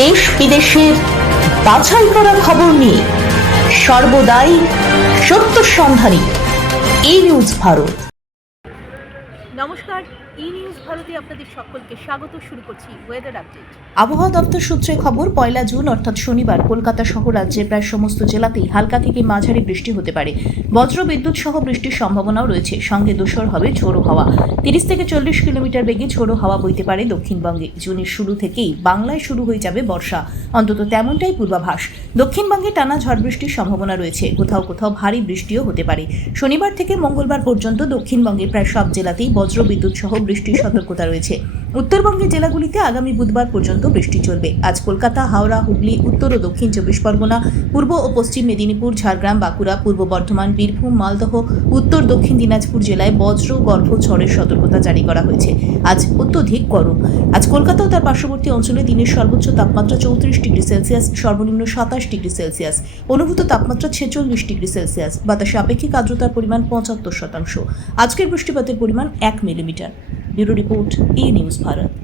দেশ বিদেশের বাছাই করা খবর নিয়ে সর্বদাই সত্য সন্ধানী। এই নিউজ ভারত। নমস্কার। আবহাওয়া দপ্তর সূত্রে খবর, পয়লা জুন, অর্থাৎ শনিবার, কলকাতা সহ রাজ্যের প্রায় সমস্ত জেলাতেই হালকা থেকে মাঝারি বৃষ্টি হতে পারে। বজ্র বিদ্যুৎ সহ বৃষ্টির সম্ভাবনাও রয়েছে। সঙ্গে দূষর হবে ঝোড়ো হাওয়া। তিরিশ থেকে চল্লিশ কিলোমিটার বেগে ঝোড়ো হাওয়া বইতে পারে দক্ষিণবঙ্গে। জুনের শুরু থেকেই বাংলায় শুরু হয়ে যাবে বর্ষা। অন্তত তেমনটাই পূর্বাভাস। দক্ষিণবঙ্গে টানা ঝড় বৃষ্টির সম্ভাবনা রয়েছে। কোথাও কোথাও ভারী বৃষ্টিও হতে পারে। শনিবার থেকে মঙ্গলবার পর্যন্ত দক্ষিণবঙ্গের প্রায় সব জেলাতেই বজ্র বিদ্যুৎ সহ বৃষ্টির সতর্কতা রয়েছে। উত্তরবঙ্গের জেলাগুলিতে আগামী বুধবার পর্যন্ত বৃষ্টি চলবে। আজ কলকাতা, হাওড়া, হুগলি, উত্তর ও দক্ষিণ চব্বিশ পরগনা, পূর্ব ও পশ্চিম মেদিনীপুর, ঝাড়গ্রাম, বাঁকুড়া, পূর্ব বর্ধমান, বীরভূম, মালদহ, উত্তর দক্ষিণ দিনাজপুর জেলায় বজ্র, গর্ভ, ঝড়ের সতর্কতা জারি করা হয়েছে। আজ অত্যধিক গরম। আজ কলকাতা ও তার পার্শ্ববর্তী অঞ্চলে দিনের সর্বোচ্চ তাপমাত্রা চৌত্রিশ ডিগ্রি সেলসিয়াস, সর্বনিম্ন সাতাশ ডিগ্রি সেলসিয়াস। অনুভূত তাপমাত্রা ছেচল্লিশ ডিগ্রি সেলসিয়াস। বাতাসে আপেক্ষিক আর্দ্রতার পরিমাণ পঁচাত্তর শতাংশ। আজকের বৃষ্টিপাতের পরিমাণ এক millimetre. Bureau report E news Bharat